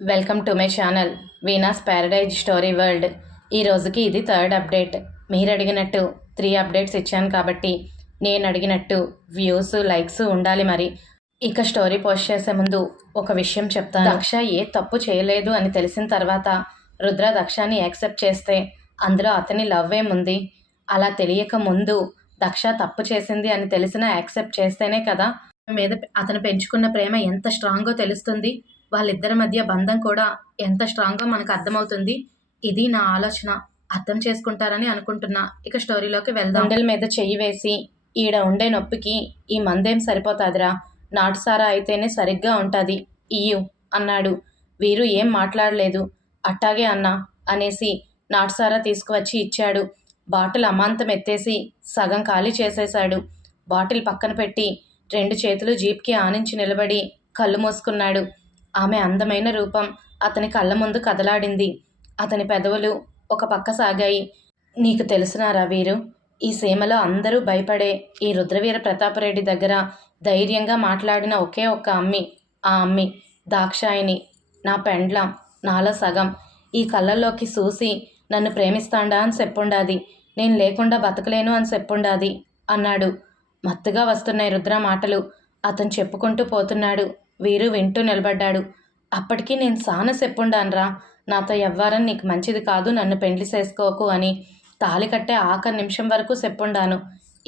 Welcome to my channel Veenas paradise story world ఈ రోజుకి ఇది థర్డ్ అప్డేట్. మీరు అడిగినట్టు త్రీ అప్డేట్స్ ఇచ్చాను కాబట్టి నేను అడిగినట్టు వ్యూస్ లైక్స్ ఉండాలి మరి. ఇక స్టోరీ పోస్ట్ చేసే ముందు ఒక విషయం చెప్తాను. దక్ష ఏ తప్పు చేయలేదు అని తెలిసిన తర్వాత రుద్ర దక్షని యాక్సెప్ట్ చేస్తే అందులో అతని లవ్ ఏముంది? అలా తెలియక ముందు దక్ష తప్పు చేసింది అని తెలిసినా యాక్సెప్ట్ చేస్తేనే కదా? మీద అతను పెంచుకున్న ప్రేమ ఎంత స్ట్రాంగో తెలుస్తుంది? వాళ్ళిద్దరి మధ్య బంధం కూడా ఎంత స్ట్రాంగ్గా మనకు అర్థమవుతుంది. ఇది నా ఆలోచన. అర్థం చేసుకుంటారని అనుకుంటున్నా. ఇక స్టోరీలోకి వెళ్దాం. గుండెల మీద చెయ్యి వేసి ఈడ ఉండే నొప్పికి ఈ మందేం సరిపోతాదిరా? నాటుసారా అయితేనే సరిగ్గా ఉంటుంది. ఇయ్యు అన్నాడు. వీరు ఏం మాట్లాడలేదు. అట్టాగే అన్నా అనేసి నాటుసారా తీసుకువచ్చి ఇచ్చాడు. బాటిల్ అమాంతం ఎత్తేసి సగం ఖాళీ చేసేశాడు. బాటిల్ పక్కన పెట్టి రెండు చేతులు జీప్కి ఆనించి నిలబడి కళ్ళు మూసుకున్నాడు. ఆమె అందమైన రూపం అతని కళ్ళ ముందు కదలాడింది. అతని పెదవులు ఒక పక్క సాగాయి. నీకు తెలుసునారా వీరు? ఈ సీమలో అందరూ భయపడే ఈ రుద్రవీర ప్రతాపరెడ్డి దగ్గర ధైర్యంగా మాట్లాడిన ఒకే ఒక్క అమ్మి ఆ అమ్మి దాక్షాయిని నా పెండ్లం నాలో సగం. ఈ కళ్ళల్లోకి చూసి నన్ను ప్రేమిస్తాండా అని చెప్పుండాది. నేను లేకుండా బతకలేను అని చెప్పుండాది అన్నాడు. మత్తుగా వస్తున్నాయి రుద్ర మాటలు. అతను చెప్పుకుంటూ పోతున్నాడు. వీరు వింటూ నిలబడ్డాడు. అప్పటికి నేను సాన చెప్పుండాన్రా. నాతో ఎవ్వరని నీకు మంచిది కాదు నన్ను పెండ్లి చేసుకోకు అని తాలి కట్టే ఆఖరి నిమిషం వరకు చెప్పుండాను.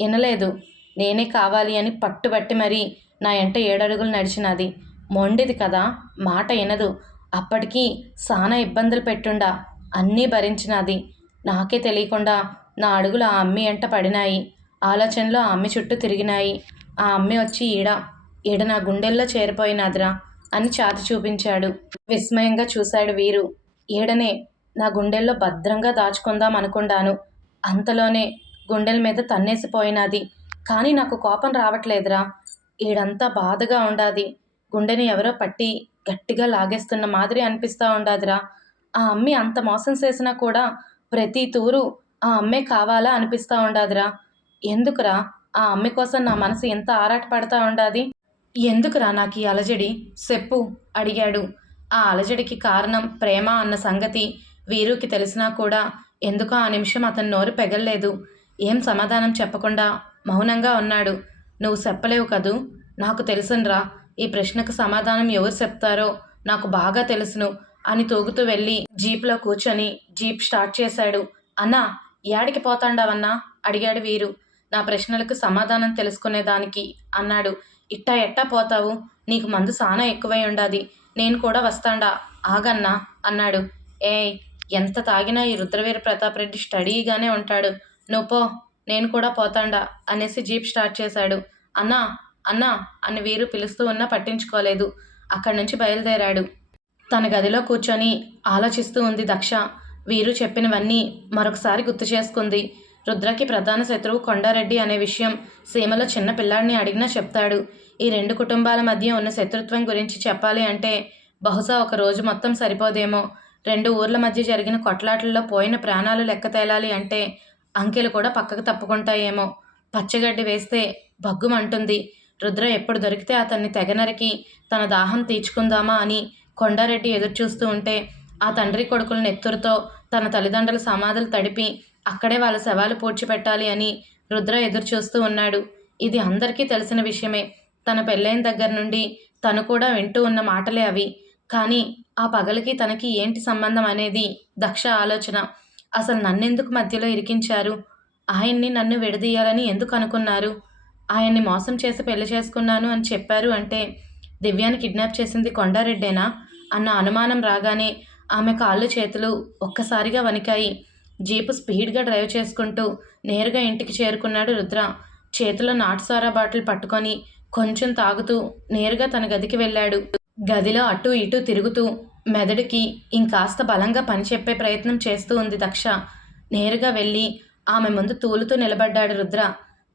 వినలేదు నేనే కావాలి అని పట్టుబట్టి మరీ నా ఎంట ఏడడుగులు నడిచినది. మొండిది కదా మాట వినదు అప్పటికీ సానా ఇబ్బందులు పెట్టుండా. అన్నీ భరించినది. నాకే తెలియకుండా నా అడుగులు ఆ అమ్మి ఎంట పడినాయి. ఆలోచనలో ఆ అమ్మి చుట్టూ తిరిగినాయి. ఆ అమ్మి వచ్చి ఈడ ఈడ నా గుండెల్లో చేరిపోయినాదిరా అని చాతి చూపించాడు. విస్మయంగా చూశాడు వీరు. ఈడనే నా గుండెల్లో భద్రంగా దాచుకుందాం అనుకున్నాను అంతలోనే గుండెల మీద తన్నేసిపోయినది. కానీ నాకు కోపం రావట్లేదురా. ఈడంతా బాధగా ఉండాది. గుండెని ఎవరో పట్టి గట్టిగా లాగేస్తున్న మాదిరి అనిపిస్తూ ఉండాదిరా. ఆ అమ్మి అంత మోసం చేసినా కూడా ప్రతి తూరు ఆ అమ్మే కావాలా అనిపిస్తూ ఉండాదిరా. ఎందుకురా? ఆ అమ్మి కోసం నా మనసు ఎంత ఆరాటపడతా ఉండాది. ఎందుకురా నాకు ఈ అలజడి? చెప్పు అడిగాడు. ఆ అలజడికి కారణం ప్రేమ అన్న సంగతి వీరుకి తెలిసినా కూడా ఎందుకో ఆ నిమిషం అతను నోరు పెగల్లేదు. ఏం సమాధానం చెప్పకుండా మౌనంగా ఉన్నాడు. నువ్వు చెప్పలేవు కదూ? నాకు తెలుసునరా. ఈ ప్రశ్నకు సమాధానం ఎవరు చెప్తారో నాకు బాగా తెలుసును అని తూగుతూ వెళ్ళి జీప్లో కూర్చొని జీప్ స్టార్ట్ చేశాడు. అన్నా యాడికి పోతాండావన్నా? అడిగాడు వీరు. నా ప్రశ్నలకు సమాధానం తెలుసుకునేదానికి అన్నాడు. ఇట్టా ఎట్టా పోతావు? నీకు మందు సానా ఎక్కువై ఉండాది. నేను కూడా వస్తాండా. ఆగన్నా అన్నాడు. ఏయ్ ఎంత తాగినా ఈ రుద్రవీర ప్రతాప్ రెడ్డి స్టడీగానే ఉంటాడు. నువ్వు పో నేను కూడా పోతాండా అనేసి జీప్ స్టార్ట్ చేశాడు. అన్నా అన్నా అని వీరు పిలుస్తూ ఉన్నా పట్టించుకోలేదు. అక్కడి నుంచి బయలుదేరాడు. తన గదిలో కూర్చొని ఆలోచిస్తూ ఉంది దక్ష. వీరు చెప్పినవన్నీ మరొకసారి గుర్తు చేసుకుంది. రుద్రకి ప్రధాన శత్రువు కొండారెడ్డి అనే విషయం సీమలో చిన్న పిల్లాడిని అడిగినా చెప్తాడు. ఈ రెండు కుటుంబాల మధ్య ఉన్న శత్రుత్వం గురించి చెప్పాలి అంటే బహుశా ఒక రోజు మొత్తం సరిపోదేమో. రెండు ఊర్ల మధ్య జరిగిన కొట్లాటల్లో పోయిన ప్రాణాలు లెక్క తేలాలి అంటే అంకెలు కూడా పక్కకు తప్పుకుంటాయేమో. పచ్చగడ్డి వేస్తే భగ్గుమంటుంది. రుద్ర ఎప్పుడు దొరికితే అతన్ని తెగనరికి తన దాహం తీర్చుకుందామా అని కొండారెడ్డి ఎదురుచూస్తూ ఉంటే ఆ తండ్రి కొడుకుల నెత్తురుతో తన తల్లిదండ్రుల సమాధులు తడిపి అక్కడే వాళ్ళ శవాలు పూడ్చిపెట్టాలి అని రుద్ర ఎదురు చూస్తూ ఉన్నాడు. ఇది అందరికీ తెలిసిన విషయమే. తన పెళ్ళైన దగ్గర నుండి తను కూడా వింటూ ఉన్న మాటలే అవి. కానీ ఆ పగలకి తనకి ఏంటి సంబంధం అనేది దక్ష ఆలోచన. అసలు నన్నెందుకు మధ్యలో ఇరికించారు? ఆయన్ని నన్ను విడదీయాలని ఎందుకు అనుకున్నారు? ఆయన్ని మోసం చేసి పెళ్ళి చేసుకున్నాను అని చెప్పారు అంటే దివ్యాని కిడ్నాప్ చేసింది కొండారెడ్డేనా? అన్న అనుమానం రాగానే ఆమె కాళ్ళు చేతులు ఒక్కసారిగా వణికాయి. జీపు స్పీడ్గా డ్రైవ్ చేసుకుంటూ నేరుగా ఇంటికి చేరుకున్నాడు రుద్ర. చేతిలో నాటుసారా బాటిల్ పట్టుకొని కొంచెం తాగుతూ నేరుగా తన గదికి వెళ్ళాడు. గదిలో అటు ఇటు తిరుగుతూ మెదడుకి ఇంకాస్త బలంగా పనిచెప్పే ప్రయత్నం చేస్తూ ఉంది దక్ష. నేరుగా వెళ్ళి ఆమె ముందు తూలుతూ నిలబడ్డాడు రుద్ర.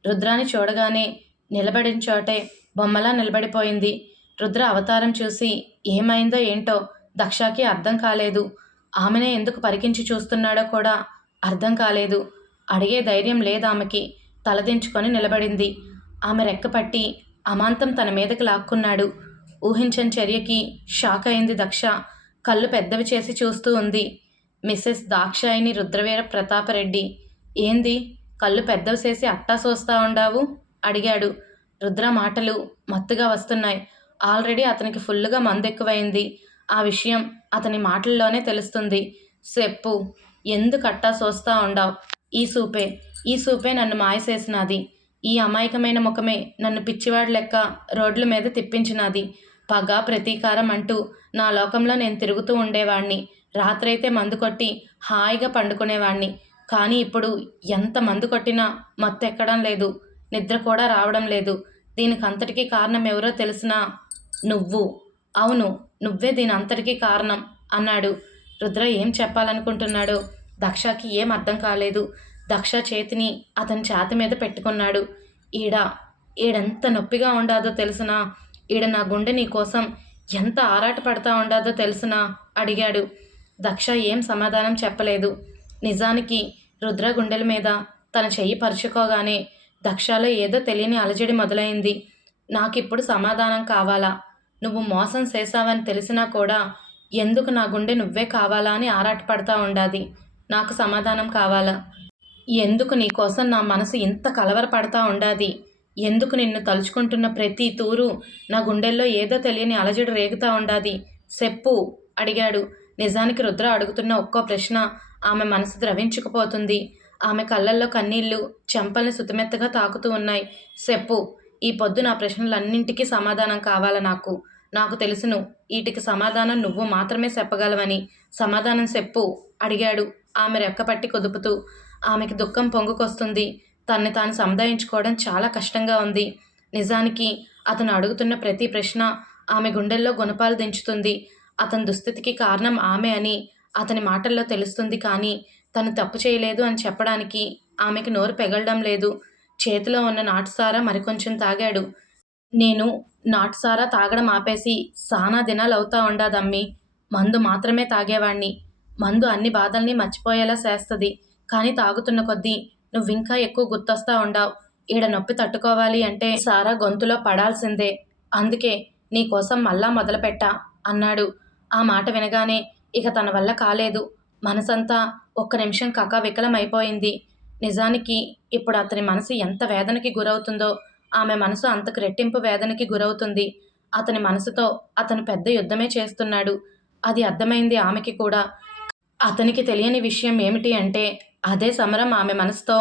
రుద్రాని చూడగానే నిలబడిన చోటే బొమ్మలా నిలబడిపోయింది. రుద్ర అవతారం చూసి ఏమైందో ఏంటో దక్షకి అర్థం కాలేదు. ఆమెనే ఎందుకు పరికించి చూస్తున్నాడో కూడా అర్థం కాలేదు. అడిగే ధైర్యం లేదామెకి. ఆమెకి తలదించుకొని నిలబడింది. ఆమె రెక్కపట్టి అమాంతం తన మీదకి లాక్కున్నాడు. ఊహించని చర్యకి షాక్ అయింది దక్ష. కళ్ళు పెద్దవి చేసి చూస్తూ ఉంది. మిస్సెస్ దాక్షాయిని రుద్రవీర ప్రతాపరెడ్డి ఏంది? కళ్ళు పెద్దవి చేసి అట్టా చూస్తా ఉండావు? అడిగాడు. రుద్ర మాటలు మత్తుగా వస్తున్నాయి. ఆల్రెడీ అతనికి ఫుల్లుగా మందెక్కువైంది. ఆ విషయం అతని మాటల్లోనే తెలుస్తుంది. చెప్పు. ఎందుకు అట్టా చూస్తా ఉండావు? ఈ సూపే ఈ సూపే నన్ను మాయసేసినది. ఈ అమాయకమైన ముఖమే నన్ను పిచ్చివాడి లెక్క రోడ్ల మీద తిప్పించినది. పగ ప్రతీకారం అంటూ నా లోకంలో నేను తిరుగుతూ ఉండేవాణ్ణి. రాత్రైతే మందు కొట్టి హాయిగా పండుకునేవాణ్ణి. కానీ ఇప్పుడు ఎంత మందు కొట్టినా మత్తు ఎక్కడం లేదు. నిద్ర కూడా రావడం లేదు. దీనికి అంతటికీ కారణం ఎవరో తెలిసినా నువ్వు. అవును నువ్వే దీని అంతటికీ కారణం అన్నాడు. రుద్ర ఏం చెప్పాలనుకుంటున్నాడో? దక్షకి ఏం అర్థం కాలేదు. దక్ష చేతిని అతని ఛాతి మీద పెట్టుకున్నాడు. ఈడ ఈడెంత నొప్పిగా ఉండాదో తెలిసినా? ఈడ నా గుండె నీ కోసం ఎంత ఆరాట పడతా ఉండాదో తెలిసినా? అడిగాడు. దక్ష ఏం సమాధానం చెప్పలేదు. నిజానికి రుద్ర గుండెల మీద తన చెయ్యి పరుచుకోగానే దక్షలో ఏదో తెలియని అలజడి మొదలైంది. నాకిప్పుడు సమాధానం కావాలా? నువ్వు మోసం చేశావని తెలిసినా కూడా ఎందుకు నా గుండె నువ్వే కావాలా అని ఆరాటపడతా ఉండాది. నాకు సమాధానం కావాలా? ఎందుకు నీకోసం నా మనసు ఇంత కలవరపడతా ఉండాది? ఎందుకు నిన్ను తలుచుకుంటున్న ప్రతి తూరు నా గుండెల్లో ఏదో తెలియని అలజడి రేగుతా ఉండాది? చెప్పు అడిగాడు. నిజానికి రుద్ర అడుగుతున్న ఒక్కో ప్రశ్న ఆమె మనసు ద్రవించుకుపోతుంది. ఆమె కళ్ళల్లో కన్నీళ్ళు చెంపల్ని సుతిమెత్తగా తాకుతూ ఉన్నాయి. చెప్పు ఈ పొద్దు నా ప్రశ్నలన్నింటికీ సమాధానం కావాల నాకు? నాకు తెలుసును వీటికి సమాధానం నువ్వు మాత్రమే చెప్పగలవని. సమాధానం చెప్పు అడిగాడు. ఆమె రెక్కపట్టి కుదుపుతూ ఆమెకి దుఃఖం పొంగుకొస్తుంది. తన్ని తాను సముదాయించుకోవడం చాలా కష్టంగా ఉంది. నిజానికి అతను అడుగుతున్న ప్రతి ప్రశ్న ఆమె గుండెల్లో గుణపాలు దించుతుంది. అతని దుస్థితికి కారణం ఆమె అని అతని మాటల్లో తెలుస్తుంది కానీ తను తప్పు చేయలేదు అని చెప్పడానికి ఆమెకి నోరు పెగలడం లేదు. చేతిలో ఉన్న నాటుసారా మరికొంచెం తాగాడు. నేను నాటుసారా తాగడం ఆపేసి సానా దినాలు అవుతా ఉండాదమ్మి. మందు మాత్రమే తాగేవాణ్ణి. మందు అన్ని బాధల్ని మర్చిపోయేలా చేస్తుంది. కానీ తాగుతున్న కొద్దీ నువ్వింకా ఎక్కువ గుర్తొస్తా ఉండావు. ఈడ నొప్పి తట్టుకోవాలి అంటే సారా గొంతులో పడాల్సిందే. అందుకే నీకోసం మళ్ళా మొదలుపెట్టా అన్నాడు. ఆ మాట వినగానే ఇక తన వల్ల కాలేదు. మనసంతా ఒక్క నిమిషం కకావికలం అయిపోయింది నిజానికి ఇప్పుడు అతని మనసు ఎంత వేదనకి గురవుతుందో ఆమె మనసు అంతకు రెట్టింపు వేదనకి గురవుతుంది. అతని మనసుతో అతను పెద్ద యుద్ధమే చేస్తున్నాడు. అది అర్థమైంది ఆమెకి కూడా. అతనికి తెలియని విషయం ఏమిటి అంటే అదే సమరం ఆమె మనసుతో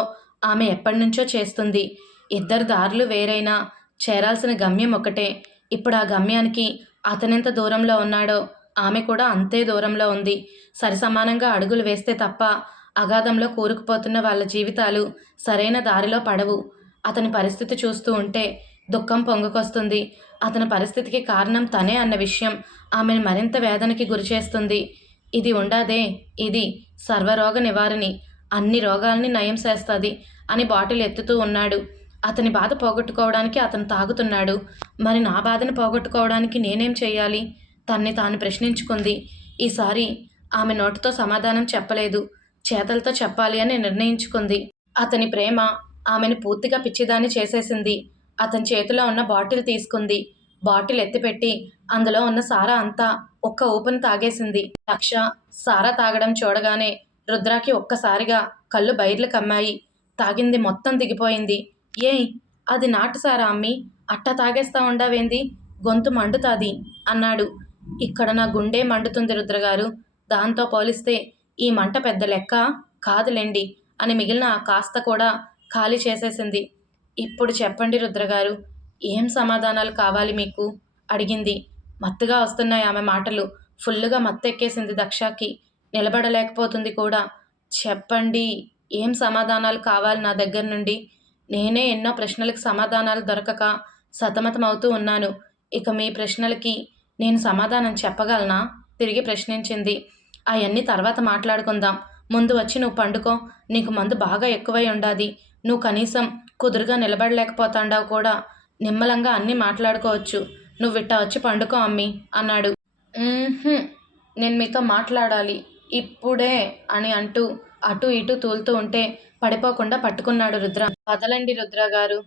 ఆమె ఎప్పటి నుంచో చేస్తుంది. ఇద్దరు దారులు వేరైనా చేరాల్సిన గమ్యం ఒకటే. ఇప్పుడు ఆ గమ్యానికి అతనెంత దూరంలో ఉన్నాడో ఆమె కూడా అంతే దూరంలో ఉంది. సరిసమానంగా అడుగులు వేస్తే తప్ప అగాధంలో కూరుకుపోతున్న వాళ్ళ జీవితాలు సరైన దారిలో పడవు. అతని పరిస్థితి చూస్తూ ఉంటే దుఃఖం పొంగుకొస్తుంది. అతని పరిస్థితికి కారణం తనే అన్న విషయం ఆమెను మరింత వేదనకి గురిచేస్తుంది. ఇది ఉండాదే ఇది సర్వరోగ నివారణి. అన్ని రోగాల్ని నయం చేస్తుంది అని బాటిల్ ఎత్తుతూ ఉన్నాడు. అతని బాధ పోగొట్టుకోవడానికి అతను తాగుతున్నాడు. మరి నా బాధను పోగొట్టుకోవడానికి నేనేం చేయాలి? తన్ని తాను ప్రశ్నించుకుంది. ఈసారి ఆమె నోటితో సమాధానం చెప్పలేదు. చేతలతో చెప్పాలి అని నిర్ణయించుకుంది. అతని ప్రేమ ఆమెను పూర్తిగా పిచ్చిదాన్ని చేసేసింది. అతని చేతిలో ఉన్న బాటిల్ తీసుకుంది. బాటిల్ ఎత్తిపెట్టి అందులో ఉన్న సారా అంతా ఒక్క ఊపిని తాగేసింది. లక్ష సారా తాగడం చూడగానే రుద్రాకి ఒక్కసారిగా కళ్ళు బైర్లు కమ్మాయి. తాగింది మొత్తం దిగిపోయింది. ఏయ్ అది నాటు సారా అమ్మి. అట్ట తాగేస్తా ఉండవేంది? గొంతు మండుతాది అన్నాడు. ఇక్కడ నా గుండె మండుతుంది రుద్రగారు. దాంతో పోలిస్తే ఈ మంట పెద్ద లెక్క కాదులేండి అని మిగిలిన కాస్త కూడా ఖాళీ చేసేసింది. ఇప్పుడు చెప్పండి రుద్రగారు ఏం సమాధానాలు కావాలి మీకు? అడిగింది. మత్తుగా వస్తున్నాయి ఆమె మాటలు. ఫుల్లుగా మత్తెక్కేసింది దక్షకి. నిలబడలేకపోతుంది కూడా. చెప్పండి ఏం సమాధానాలు కావాలి నా దగ్గర నుండి? నేనే ఎన్నో ప్రశ్నలకు సమాధానాలు దొరకక సతమతమవుతూ ఉన్నాను. ఇక మీ ప్రశ్నలకి నేను సమాధానం చెప్పగలనా? తిరిగి ప్రశ్నించింది. అవన్నీ తర్వాత మాట్లాడుకుందాం. ముందు వచ్చి నువ్వు పండుకో. నీకు మందు బాగా ఎక్కువై ఉండాది. నువ్వు కనీసం కుదురుగా నిలబడలేకపోతాండావు కూడా. నిమ్మలంగా అన్నీ మాట్లాడుకోవచ్చు. నువ్వు ఇట్టా వచ్చి పండుకో అమ్మి అన్నాడు. నేను మీతో మాట్లాడాలి. ఇప్పుడే అని అంటూ అటు ఇటు తూలుతూ ఉంటే పడిపోకుండా పట్టుకున్నాడు రుద్ర. వదలండి రుద్ర గారు.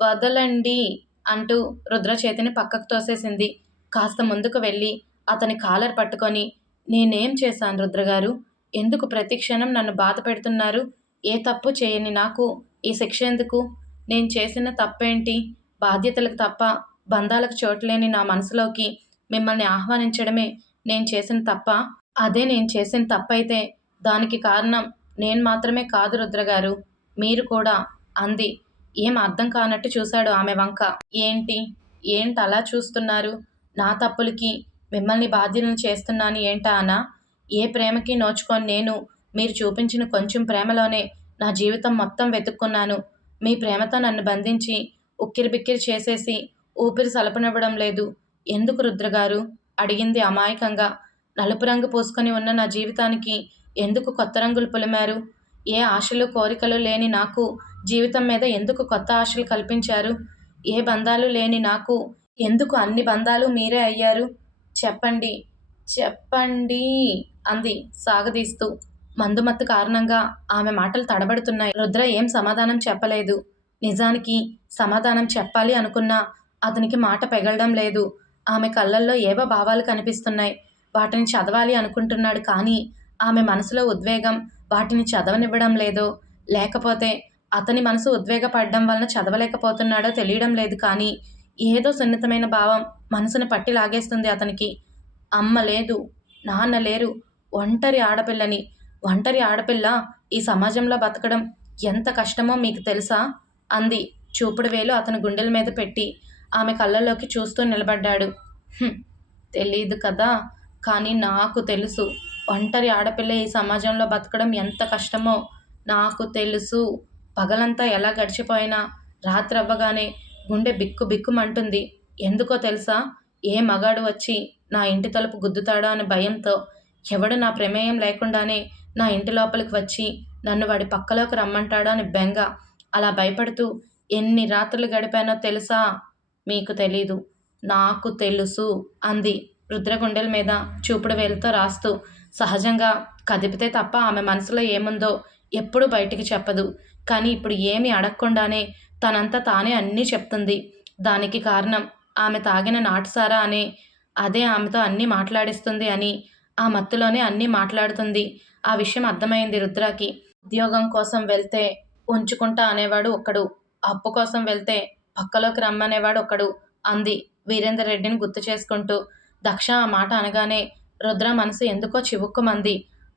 వదలండి అంటూ రుద్ర చేతిని పక్కకు తోసేసింది. కాస్త ముందుకు వెళ్ళి అతని కాలర్ పట్టుకొని నేనేం చేశాను రుద్రగారు ఎందుకు ప్రతి క్షణం నన్ను బాధ పెడుతున్నారు? ఏ తప్పు చేయని నాకు? ఈ శిక్ష ఎందుకు? నేను చేసిన తప్పేంటి? బాధ్యతలకు తప్ప బంధాలకు చోటులేని నా మనసులోకి మిమ్మల్ని ఆహ్వానించడమే నేను చేసిన తప్ప? అదే నేను చేసిన తప్పైతే దానికి కారణం నేను మాత్రమే కాదు రుద్రగారు. మీరు కూడా అంది. ఏం అర్థం కానట్టు చూశాడు ఆమె వంక. ఏంటి? ఏంటి అలా చూస్తున్నారు? నా తప్పులకి మిమ్మల్ని బాధ్యులను చేస్తున్నాను ఏంటా అనా ఏ ప్రేమకి నోచుకొని నేను మీరు చూపించిన కొంచెం ప్రేమలోనే నా జీవితం మొత్తం వెతుక్కున్నాను. మీ ప్రేమతో నన్ను బంధించి ఉక్కిరి బిక్కిరి చేసేసి ఊపిరి సలపనివ్వడం లేదు. ఎందుకు రుద్రగారు? అడిగింది అమాయకంగా. నలుపు రంగు పూసుకొని ఉన్న నా జీవితానికి ఎందుకు కొత్త రంగులు పులిమారు? ఏ ఆశలు కోరికలు లేని నాకు జీవితం మీద ఎందుకు కొత్త ఆశలు కల్పించారు? ఏ బంధాలు లేని నాకు ఎందుకు అన్ని బంధాలు మీరే అయ్యారు? చెప్పండి. చెప్పండి అంది సాగదీస్తూ. మందుమత్తు కారణంగా ఆమె మాటలు తడబడుతున్నాయి. రుద్ర ఏం సమాధానం చెప్పలేదు. నిజానికి సమాధానం చెప్పాలి అనుకున్నా అతనికి మాట పెగలడం లేదు. ఆమె కళ్ళల్లో ఏవో భావాలు కనిపిస్తున్నాయి. వాటిని చదవాలి అనుకుంటున్నాడు కానీ ఆమె మనసులో ఉద్వేగం వాటిని చదవనివ్వడం లేదో. లేకపోతే అతని మనసు ఉద్వేగపడడం వలన చదవలేకపోతున్నాడో తెలియడం లేదు కానీ ఏదో సున్నితమైన భావం మనసును పట్టి లాగేస్తుంది అతనికి. అమ్మ లేదు నాన్న లేరు ఒంటరి ఆడపిల్లని ఒంటరి ఆడపిల్ల ఈ సమాజంలో బతకడం ఎంత కష్టమో మీకు తెలుసా? అంది. చూపుడు వేలు అతని గుండెల మీద పెట్టి ఆమె కళ్ళల్లోకి చూస్తూ నిలబడ్డాడు. తెలియదు కదా కానీ నాకు తెలుసు. ఒంటరి ఆడపిల్ల ఈ సమాజంలో బతకడం ఎంత కష్టమో నాకు తెలుసు. పగలంతా ఎలా గడిచిపోయినా రాత్రి అవ్వగానే గుండె బిక్కు బిక్కుమంటుంది. ఎందుకో తెలుసా? ఏ మగాడు వచ్చి నా ఇంటి తలుపు గుద్దుతాడా అనే భయంతో ఎవడు నా ప్రమేయం లేకుండానే నా ఇంటి లోపలికి వచ్చి నన్ను వాడి పక్కలోకి రమ్మంటాడా అని బెంగ అలా భయపడుతూ ఎన్ని రాత్రులు గడిపానో తెలుసా? మీకు తెలీదు. నాకు తెలుసు అంది రుద్రగుండెల మీద చూపుడు వేలుతో రాస్తూ. సహజంగా కదిపితే తప్ప ఆమె మనసులో ఏముందో ఎప్పుడూ బయటికి చెప్పదు. కానీ ఇప్పుడు ఏమి అడగకుండానే తనంతా తానే అన్నీ చెప్తుంది. దానికి కారణం ఆమె తాగిన నాటుసారా అని అదే ఆమెతో అన్నీ మాట్లాడిస్తుంది అని ఆ మత్తులోనే అన్నీ మాట్లాడుతుంది. ఆ విషయం అర్థమైంది రుద్రకి. ఉద్యోగం కోసం వెళ్తే ఉంచుకుంటా అనేవాడు ఒకడు అప్పు కోసం వెళ్తే పక్కలోకి రమ్మనేవాడు ఒకడు అంది వీరేందర్ రెడ్డిని గుర్తు చేసుకుంటూ. దక్ష ఆ మాట అనగానే రుద్ర మనసు ఎందుకో చివుక్కుమంది.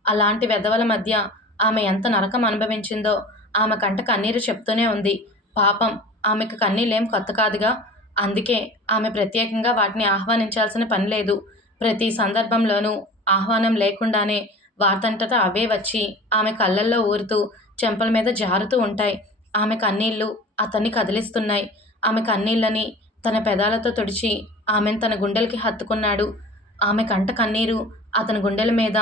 అలాంటి వెధవల మధ్య ఆమె ఎంత నరకం అనుభవించిందో ఆమె కంట కన్నీరు చెప్తూనే ఉంది. పాపం ఆమెకు కన్నీళ్ళేం కొత్త కాదుగా. అందుకే ఆమె ప్రత్యేకంగా వాటిని ఆహ్వానించాల్సిన పని లేదు. ప్రతి సందర్భంలోనూ ఆహ్వానం లేకుండానే వాటంతట అవే వచ్చి ఆమె కళ్ళల్లో ఊరుతూ చెంపల మీద జారుతూ ఉంటాయి. ఆమె కన్నీళ్ళు అతన్ని కదిలిస్తున్నాయి. ఆమె కన్నీళ్ళని తన పెదాలతో తుడిచి ఆమెను తన గుండెలకి హత్తుకున్నాడు. ఆమె కంట కన్నీరు అతని గుండెల మీద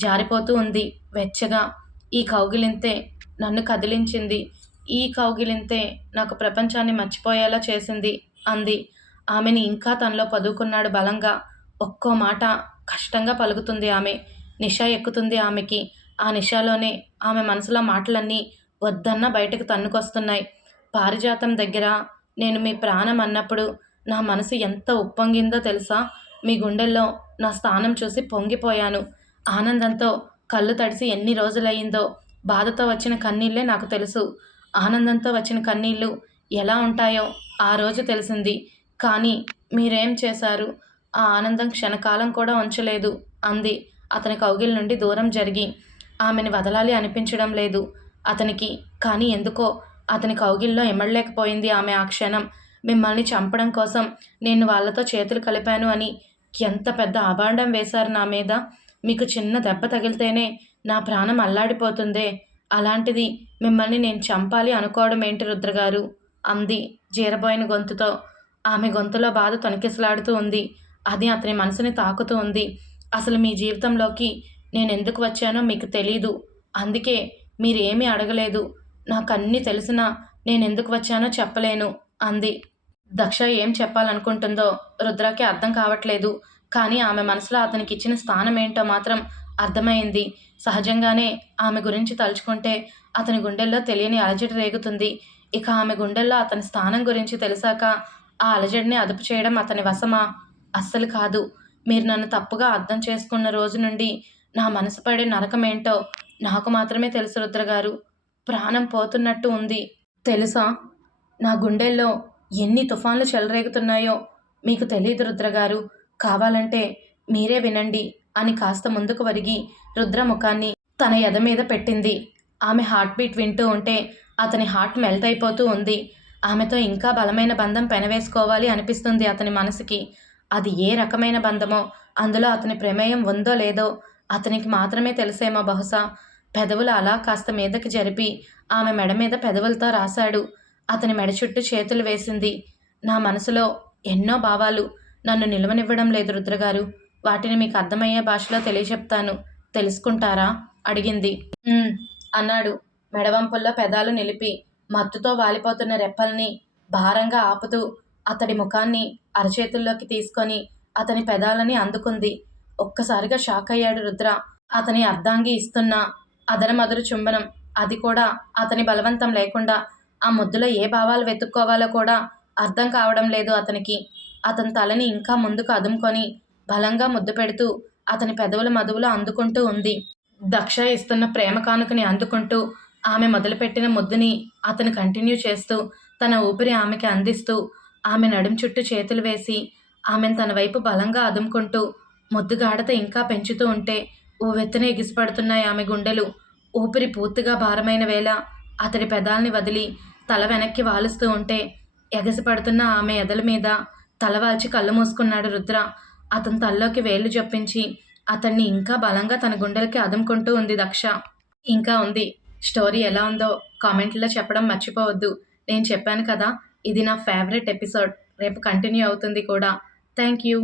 జారిపోతూ ఉంది. వెచ్చగా ఈ కౌగిలింతే నన్ను కదిలించింది. ఈ కౌగిలింతే నాకు ప్రపంచాన్ని మర్చిపోయేలా చేసింది అంది. ఆమెని ఇంకా తనలో పదువుకున్నాడు బలంగా. ఒక్కో మాట కష్టంగా పలుకుతుంది ఆమె. నిష ఎక్కుతుంది ఆమెకి. ఆ నిషాలోనే ఆమె మనసులో మాటలన్నీ వద్దన్న బయటకు తన్నుకొస్తున్నాయి. పారిజాతం దగ్గర నేను మీ ప్రాణం అన్నప్పుడు నా మనసు ఎంత ఉప్పొంగిందో తెలుసా? మీ గుండెల్లో నా స్థానం చూసి పొంగిపోయాను. ఆనందంతో కళ్ళు తడిసి ఎన్ని రోజులయ్యిందో బాధతో వచ్చిన కన్నీళ్ళే నాకు తెలుసు. ఆనందంతో వచ్చిన కన్నీళ్ళు ఎలా ఉంటాయో ఆ రోజు తెలిసింది. కానీ మీరేం చేశారు? ఆ ఆనందం క్షణకాలం కూడా ఉంచలేదు అంది. అతని కౌగిల్ నుండి దూరం జరిగి ఆమెను వదలాలి అనిపించడం లేదు. అతనికి కానీ ఎందుకో అతని కౌగిల్లో ఇమ్మడలేకపోయింది ఆమె ఆ క్షణం. మిమ్మల్ని చంపడం కోసం నేను వాళ్ళతో చేతులు కలిపాను అని ఎంత పెద్ద అభాండం వేశారు నా మీద. మీకు చిన్న దెబ్బ తగిలితేనే నా ప్రాణం అల్లాడిపోతుందే. అలాంటిది మిమ్మల్ని నేను చంపాలి అనుకోవడం ఏంటి రుద్రగారు? అంది జీరబోయిన గొంతుతో. ఆమె గొంతులో బాధ తొనికిసలాడుతూ ఉంది. అది అతని మనసుని తాకుతూ ఉంది. అసలు మీ జీవితంలోకి నేను ఎందుకు వచ్చానో మీకు తెలీదు. అందుకే మీరు ఏమీ అడగలేదు. నాకు అన్నీ తెలిసినా నేను ఎందుకు వచ్చానో చెప్పలేను అంది. దక్ష ఏం చెప్పాలనుకుంటుందో రుద్రకి అర్థం కావట్లేదు. కానీ ఆమె మనసులో అతనికి ఇచ్చిన స్థానం ఏంటో మాత్రం అర్థమైంది. సహజంగానే ఆమె గురించి తలుచుకుంటే అతని గుండెల్లో తెలియని అలజడి రేగుతుంది. ఇక ఆమె గుండెల్లో అతని స్థానం గురించి తెలిసాక ఆ అలజడిని అదుపు చేయడం అతని వశమా? అస్సలు కాదు. మీరు నన్ను తప్పుగా అర్థం చేసుకున్న రోజు నుండి నా మనసు పడే నరకమేంటో నాకు మాత్రమే తెలుసు రుద్ర గారు. ప్రాణం పోతున్నట్టు ఉంది. తెలుసా? నా గుండెల్లో ఎన్ని తుఫాన్లు చెలరేగుతున్నాయో మీకు తెలియదు రుద్ర గారు. కావాలంటే మీరే వినండి అని కాస్త ముందుకు వరిగి రుద్ర ముఖాన్ని తన ఎద మీద పెట్టింది. ఆమె హార్ట్ బీట్ వింటూ ఉంటే అతని హార్ట్ మెల్ట్ అయిపోతూ ఉంది. ఆమెతో ఇంకా బలమైన బంధం పెనవేసుకోవాలి అనిపిస్తుంది అతని మనసుకి. అది ఏ రకమైన బంధమో అందులో అతని ప్రమేయం ఉందో లేదో అతనికి మాత్రమే తెలిసేమో బహుశా. పెదవులు అలా కాస్త మీదకి జరిపి ఆమె మెడ మీద పెదవులతో రాశాడు. అతని మెడ చుట్టూ చేతులు వేసింది. నా మనసులో ఎన్నో భావాలు నన్ను నిలవనివ్వడం లేదు రుద్రగారు. వాటిని మీకు అర్థమయ్యే భాషలో తెలియచెప్తాను. తెలుసుకుంటారా? అడిగింది. అన్నాడు. మెడవంపుల్లో పెదాలు నిలిపి మత్తుతో వాలిపోతున్న రెప్పల్ని భారంగా ఆపుతూ అతడి ముఖాన్ని అరచేతుల్లోకి తీసుకొని అతని పెదాలని అందుకుంది. ఒక్కసారిగా షాక్ అయ్యాడు రుద్ర. అతని అర్ధాంగి ఇస్తున్న అదరమదురు చుంబనం అది కూడా అతని బలవంతం లేకుండా ఆ ముద్దులో ఏ భావాలు వెతుక్కోవాలో కూడా అర్థం కావడం లేదు అతనికి. అతని తలని ఇంకా ముందుకు అదుముకొని బలంగా ముద్దు పెడుతూ అతని పెదవుల మధువులో అందుకుంటూ ఉంది. దక్ష ఇస్తున్న ప్రేమ కానుకని అందుకుంటూ ఆమె మొదలుపెట్టిన ముద్దుని అతను కంటిన్యూ చేస్తూ తన ఊపిరి ఆమెకి అందిస్తూ ఆమె నడుం చుట్టూ చేతులు వేసి ఆమెను తన వైపు బలంగా అదుముకుంటూ ముద్దుగాడత ఇంకా పెంచుతూ ఉంటే ఊవెత్తున ఎగిసిపడుతున్నాయి ఆమె గుండెలు. ఊపిరి పూర్తిగా భారమైన వేళ అతడి పెదాల్ని వదిలి తల వెనక్కి వాలుస్తూ ఉంటే ఎగసిపడుతున్న ఆమె ఎదల మీద తలవాల్చి కళ్ళు మూసుకున్నాడు రుద్ర. అతని తల్లోకి వేళ్ళు జొప్పించి అతన్ని ఇంకా బలంగా తన గుండెలకి అదుముకుంటూ ఉంది దక్ష. ఇంకా ఉంది. స్టోరీ ఎలా ఉందో కామెంట్లో చెప్పడం మర్చిపోవద్దు. నేను చెప్పాను కదా ఇది నా ఫేవరెట్ ఎపిసోడ్ రేపు కంటిన్యూ అవుతుంది కూడా. Thank you